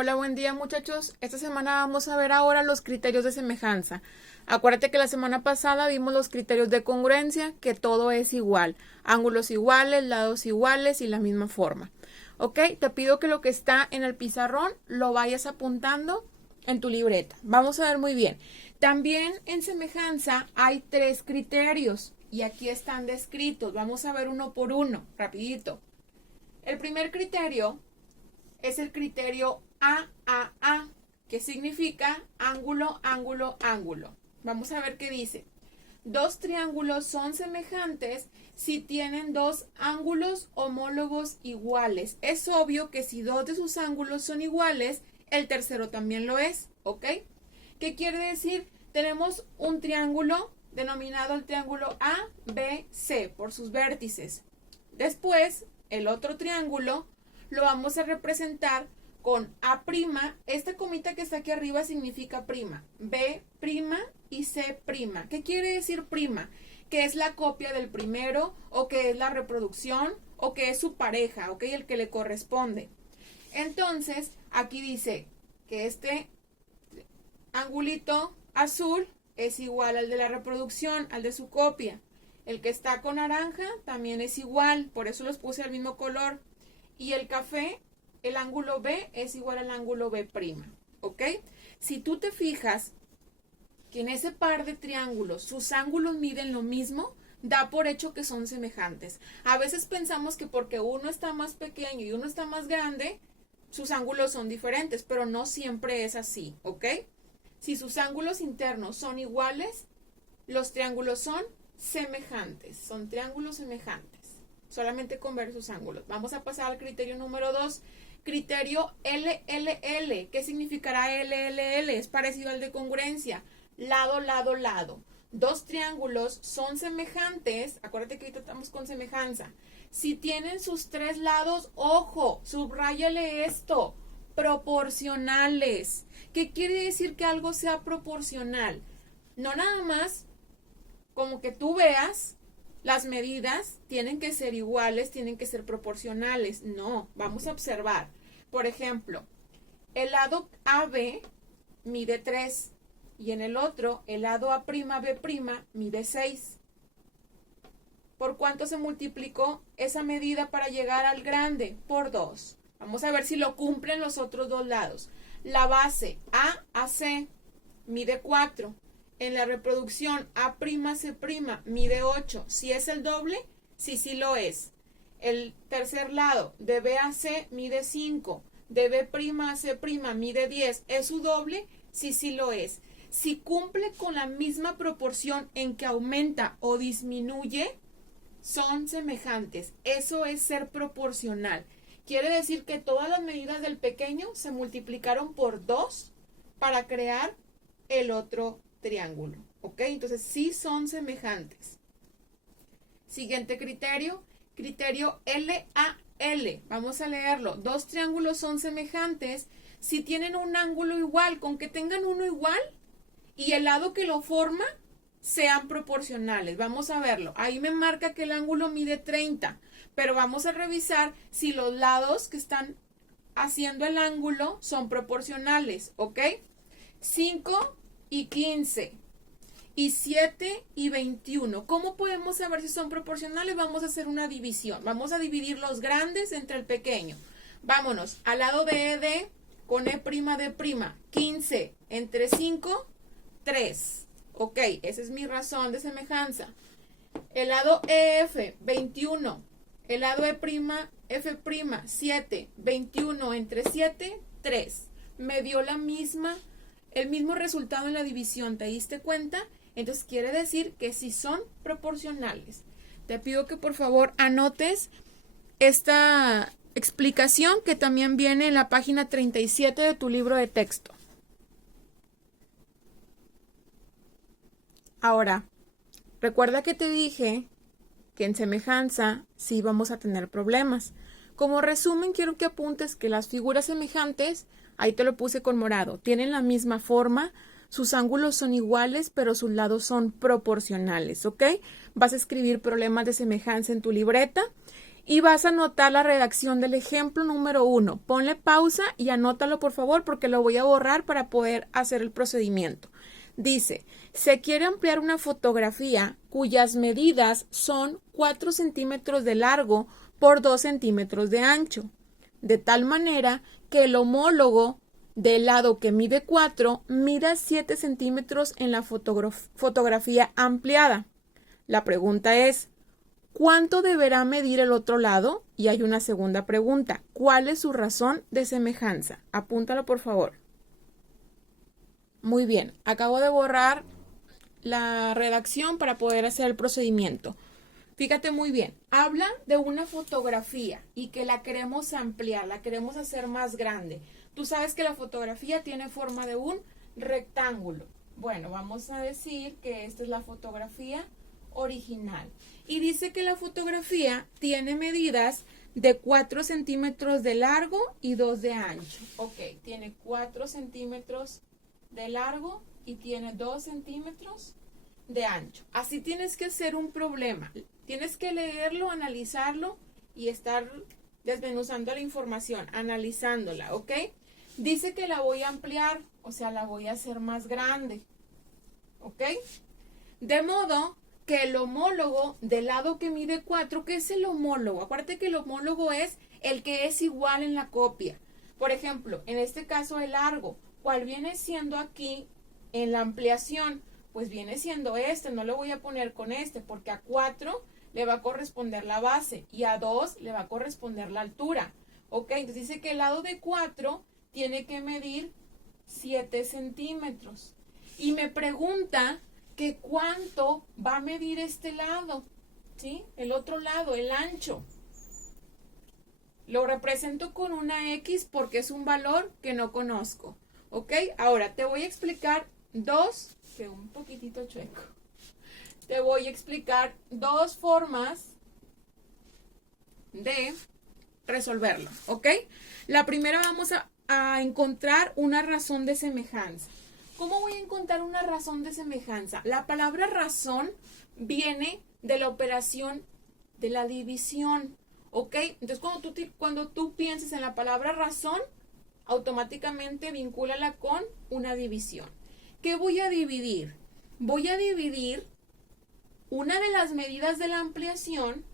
Hola, buen día muchachos. Esta semana vamos a ver ahora los criterios de semejanza. Acuérdate que la semana pasada vimos los criterios de congruencia, que todo es igual. Ángulos iguales, lados iguales y la misma forma. Ok, te pido que lo que está en el pizarrón lo vayas apuntando en tu libreta. Vamos a ver muy bien. También en semejanza hay 3 criterios y aquí están descritos. Vamos a ver uno por uno, rapidito. El primer criterio es el criterio AAA, que significa ángulo, ángulo, ángulo. Vamos a ver qué dice. 2 triángulos son semejantes si tienen 2 ángulos homólogos iguales. Es obvio que si 2 de sus ángulos son iguales, el tercero también lo es, ¿ok? ¿Qué quiere decir? Tenemos un triángulo denominado el triángulo ABC por sus vértices. Después, el otro triángulo lo vamos a representar con A'. Esta comita que está aquí arriba significa prima. B' y C'. ¿Qué quiere decir prima? Que es la copia del primero, o que es la reproducción, o que es su pareja, ¿ok? El que le corresponde. Entonces, aquí dice que este angulito azul es igual al de la reproducción, al de su copia. El que está con naranja también es igual, por eso los puse al mismo color. Y el café, el ángulo B es igual al ángulo B', ¿ok? Si tú te fijas que en ese par de triángulos sus ángulos miden lo mismo, da por hecho que son semejantes. A veces pensamos que porque uno está más pequeño y uno está más grande, sus ángulos son diferentes, pero no siempre es así, ¿ok? Si sus ángulos internos son iguales, los triángulos son semejantes, son triángulos semejantes. Solamente con ver sus ángulos. Vamos a pasar al criterio número 2. Criterio LLL. ¿Qué significará LLL? Es parecido al de congruencia. Lado, lado, lado. 2 triángulos son semejantes. Acuérdate que ahorita estamos con semejanza. Si tienen sus 3 lados, ojo, subráyale esto. Proporcionales. ¿Qué quiere decir que algo sea proporcional? No nada más como que tú veas. Las medidas tienen que ser iguales, tienen que ser proporcionales. No, vamos a observar. Por ejemplo, el lado AB mide 3 y en el otro, el lado A'B' mide 6. ¿Por cuánto se multiplicó esa medida para llegar al grande? Por 2. Vamos a ver si lo cumplen los otros 2 lados. La base AC mide 4. En la reproducción A'C' mide 8. Si es el doble, sí lo es. El tercer lado de BAC mide 5. De B'C' mide 10. ¿Es su doble? Sí lo es. Si cumple con la misma proporción en que aumenta o disminuye, son semejantes. Eso es ser proporcional. Quiere decir que todas las medidas del pequeño se multiplicaron por 2 para crear el otro triángulo, ¿ok? Entonces sí son semejantes. Siguiente criterio, criterio LAL. Vamos a leerlo. 2 triángulos son semejantes si tienen un ángulo igual, con que tengan uno igual y el lado que lo forma sean proporcionales. Vamos a verlo. Ahí me marca que el ángulo mide 30, pero vamos a revisar si los lados que están haciendo el ángulo son proporcionales, ¿ok? 5 y 15 y 7 y 21. ¿Cómo podemos saber si son proporcionales? Vamos a hacer una división. Vamos a dividir los grandes entre el pequeño. Vámonos al lado de ED con E' de'. 15 entre 5, 3. Ok, esa es mi razón de semejanza. El lado EF, 21. El lado F', 7. 21 entre 7, 3. Me dio el mismo resultado en la división, ¿te diste cuenta? Entonces quiere decir que sí son proporcionales. Te pido que por favor anotes esta explicación que también viene en la página 37 de tu libro de texto. Ahora, recuerda que te dije que en semejanza sí vamos a tener problemas. Como resumen, quiero que apuntes que las figuras semejantes, ahí te lo puse con morado, tienen la misma forma, sus ángulos son iguales, pero sus lados son proporcionales, ¿ok? Vas a escribir problemas de semejanza en tu libreta y vas a anotar la redacción del ejemplo número 1. Ponle pausa y anótalo por favor porque lo voy a borrar para poder hacer el procedimiento. Dice, se quiere ampliar una fotografía cuyas medidas son 4 centímetros de largo por 2 centímetros de ancho, de tal manera que el homólogo del lado que mide 4 mida 7 centímetros en la fotografía ampliada. La pregunta es, ¿cuánto deberá medir el otro lado? Y hay una segunda pregunta, ¿cuál es su razón de semejanza? Apúntalo por favor. Muy bien, acabo de borrar la redacción para poder hacer el procedimiento. Fíjate muy bien, habla de una fotografía y que la queremos ampliar, la queremos hacer más grande. Tú sabes que la fotografía tiene forma de un rectángulo. Bueno, vamos a decir que esta es la fotografía original. Y dice que la fotografía tiene medidas de 4 centímetros de largo y 2 de ancho. Ok, tiene 4 centímetros de largo y tiene 2 centímetros de ancho. Así tienes que hacer un problema. Tienes que leerlo, analizarlo y estar desmenuzando la información, analizándola, ¿ok? Dice que la voy a ampliar, o sea, la voy a hacer más grande, ¿ok? De modo que el homólogo del lado que mide 4, ¿qué es el homólogo? Acuérdate que el homólogo es el que es igual en la copia. Por ejemplo, en este caso el largo, ¿cuál viene siendo aquí en la ampliación? Pues viene siendo este, no lo voy a poner con este, porque a 4 le va a corresponder la base y a 2 le va a corresponder la altura. Ok, entonces dice que el lado de 4 tiene que medir 7 centímetros. Y me pregunta que cuánto va a medir este lado, ¿sí? El otro lado, el ancho. Lo represento con una X porque es un valor que no conozco. ¿Ok? Ahora te voy a explicar que un poquitito chueco. Te voy a explicar dos formas de resolverlo. ¿Ok? La primera vamos a encontrar una razón de semejanza. ¿Cómo voy a encontrar una razón de semejanza? La palabra razón viene de la operación de la división. ¿Ok? Entonces, cuando tú pienses en la palabra razón, automáticamente vincúlala con una división. ¿Qué voy a dividir? Voy a dividir una de las medidas de la ampliación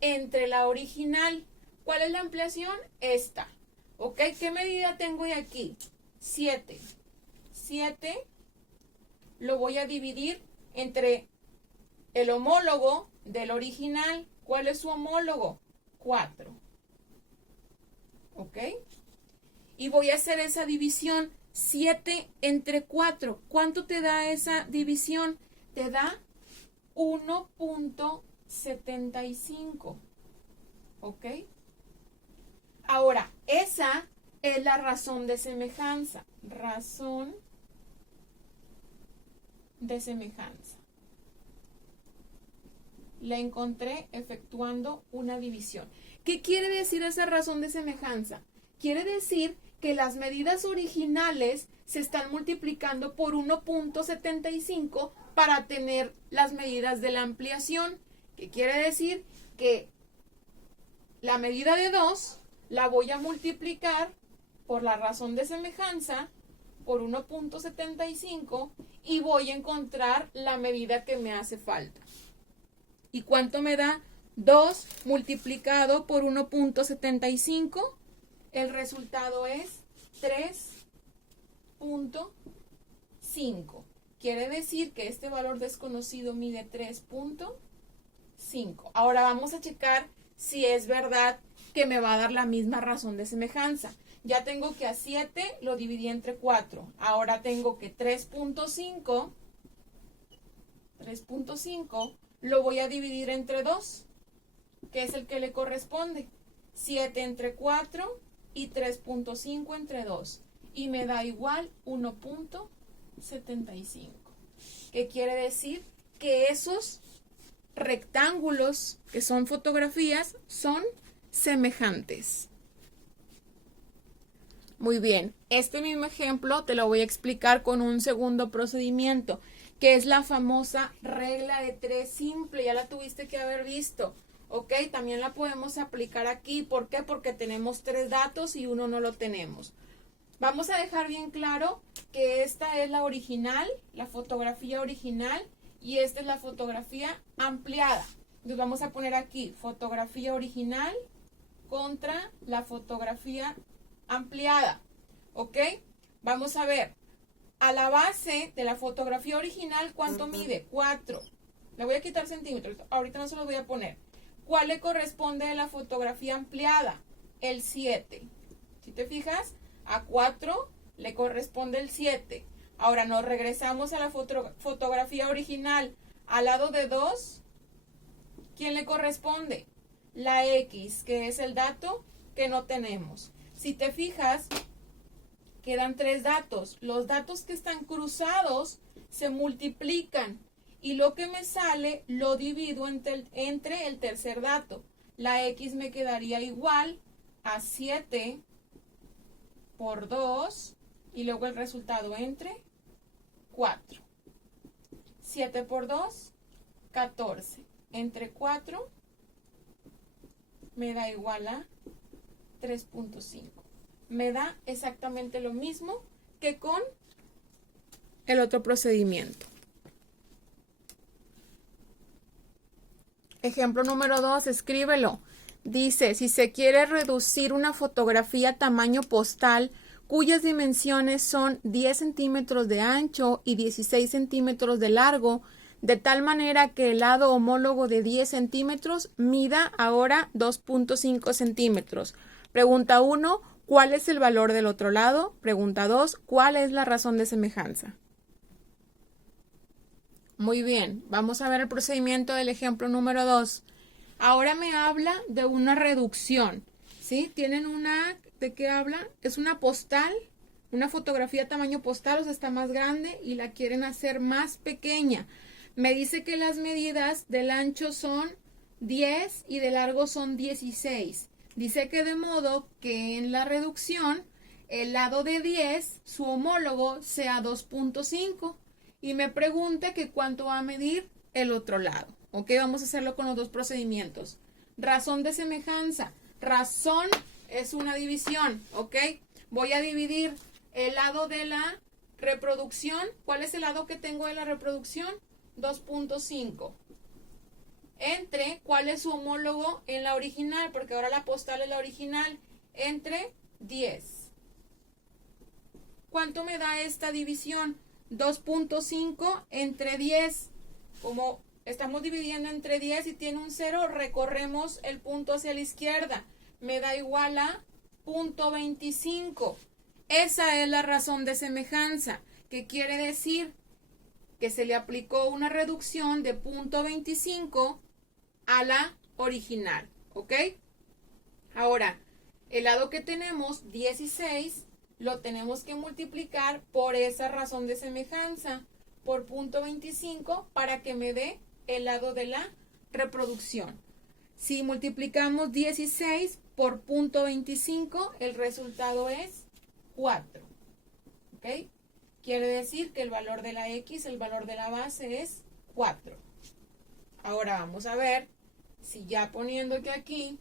entre la original. ¿Cuál es la ampliación? Esta. ¿Ok? ¿Qué medida tengo aquí? 7. 7 lo voy a dividir entre el homólogo del original. ¿Cuál es su homólogo? 4. ¿Ok? Y voy a hacer esa división. 7 entre 4. ¿Cuánto te da esa división? Te da 1.75. ¿Ok? Ahora, esa es la razón de semejanza. Razón de semejanza. La encontré efectuando una división. ¿Qué quiere decir esa razón de semejanza? Quiere decir que las medidas originales se están multiplicando por 1.75 para tener las medidas de la ampliación. ¿Qué quiere decir? Que la medida de 2 la voy a multiplicar por la razón de semejanza por 1.75 y voy a encontrar la medida que me hace falta. ¿Y cuánto me da 2 multiplicado por 1.75? El resultado es 3.5. Quiere decir que este valor desconocido mide 3.5. Ahora vamos a checar si es verdad que me va a dar la misma razón de semejanza. Ya tengo que a 7 lo dividí entre 4. Ahora tengo que 3.5 lo voy a dividir entre 2, que es el que le corresponde. 7 entre 4 y 3.5 entre 2. Y me da igual 1.75. ¿Qué quiere decir? Que esos rectángulos que son fotografías son semejantes. Muy bien, este mismo ejemplo te lo voy a explicar con un segundo procedimiento, que es la famosa regla de 3 simple. Ya la tuviste que haber visto. ¿ok? También la podemos aplicar aquí. ¿Por qué? Porque tenemos 3 datos y uno no lo tenemos. Vamos a dejar bien claro que esta es la original, la fotografía original, y esta es la fotografía ampliada. Entonces vamos a poner aquí fotografía original contra la fotografía ampliada, ¿ok? Vamos a ver, a la base de la fotografía original, ¿cuánto mide? 4. Le voy a quitar centímetros, ahorita no se los voy a poner. ¿Cuál le corresponde a la fotografía ampliada? El 7. Si te fijas, a 4 le corresponde el 7. Ahora nos regresamos a la fotografía original. Al lado de 2, ¿quién le corresponde? La X, que es el dato que no tenemos. Si te fijas, quedan 3 datos. Los datos que están cruzados se multiplican y lo que me sale lo divido entre el tercer dato. La X me quedaría igual a 7 por 2 y luego el resultado entre 4. 7 por 2, 14. Entre 4 me da igual a 3.5. Me da exactamente lo mismo que con el otro procedimiento. Ejemplo número 2, escríbelo. Dice, si se quiere reducir una fotografía tamaño postal cuyas dimensiones son 10 centímetros de ancho y 16 centímetros de largo, de tal manera que el lado homólogo de 10 centímetros mida ahora 2.5 centímetros. Pregunta 1, ¿cuál es el valor del otro lado? Pregunta 2, ¿cuál es la razón de semejanza? Muy bien, vamos a ver el procedimiento del ejemplo número 2. Ahora me habla de una reducción, ¿sí? Tienen una, ¿de qué habla? Es una postal, una fotografía tamaño postal, o sea, está más grande y la quieren hacer más pequeña. Me dice que las medidas del ancho son 10 y de largo son 16. Dice que de modo que en la reducción, el lado de 10, su homólogo sea 2.5. Y me pregunta que cuánto va a medir el otro lado. Ok, vamos a hacerlo con los dos procedimientos. Razón de semejanza. Razón es una división, ok. Voy a dividir el lado de la reproducción. ¿Cuál es el lado que tengo de la reproducción? 2.5. Entre, ¿cuál es su homólogo en la original? Porque ahora la postal es la original. Entre 10. ¿Cuánto me da esta división? 2.5 entre 10. Como estamos dividiendo entre 10 y tiene un 0, recorremos el punto hacia la izquierda. Me da igual a 0.25. Esa es la razón de semejanza. ¿Qué quiere decir? Que se le aplicó una reducción de 0.25 a la original. ¿Ok? Ahora, el lado que tenemos, 16, lo tenemos que multiplicar por esa razón de semejanza, por 0.25, para que me dé el lado de la reproducción. Si multiplicamos 16 por 0.25, el resultado es 4. ¿Ok? Quiere decir que el valor de la X, el valor de la base es 4. Ahora vamos a ver si ya poniendo que aquí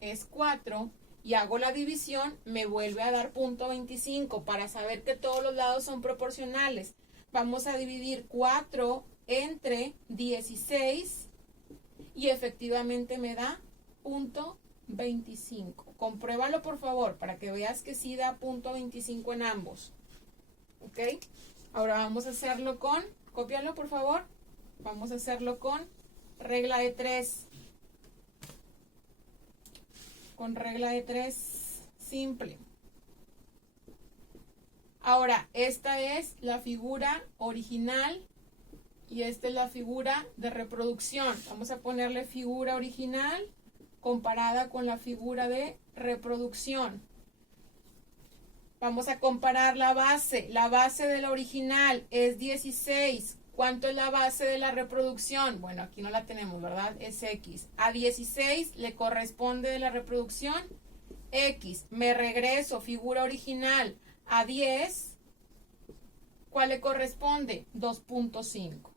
es 4 y hago la división, me vuelve a dar 0.25 para saber que todos los lados son proporcionales. Vamos a dividir 4 entre 16 y efectivamente me da 0.25. Compruébalo por favor para que veas que sí da 0.25 en ambos. ¿Ok? Ahora vamos a hacerlo con, cópialo por favor, vamos a hacerlo con regla de 3. Con regla de 3 simple. Ahora, esta es la figura original y esta es la figura de reproducción. Vamos a ponerle figura original comparada con la figura de reproducción. Vamos a comparar la base. La base de la original es 16. ¿Cuánto es la base de la reproducción? Bueno, aquí no la tenemos, ¿verdad? Es X. A 16 le corresponde de la reproducción X. Me regreso, figura original. A 10, ¿cuál le corresponde? 2.5.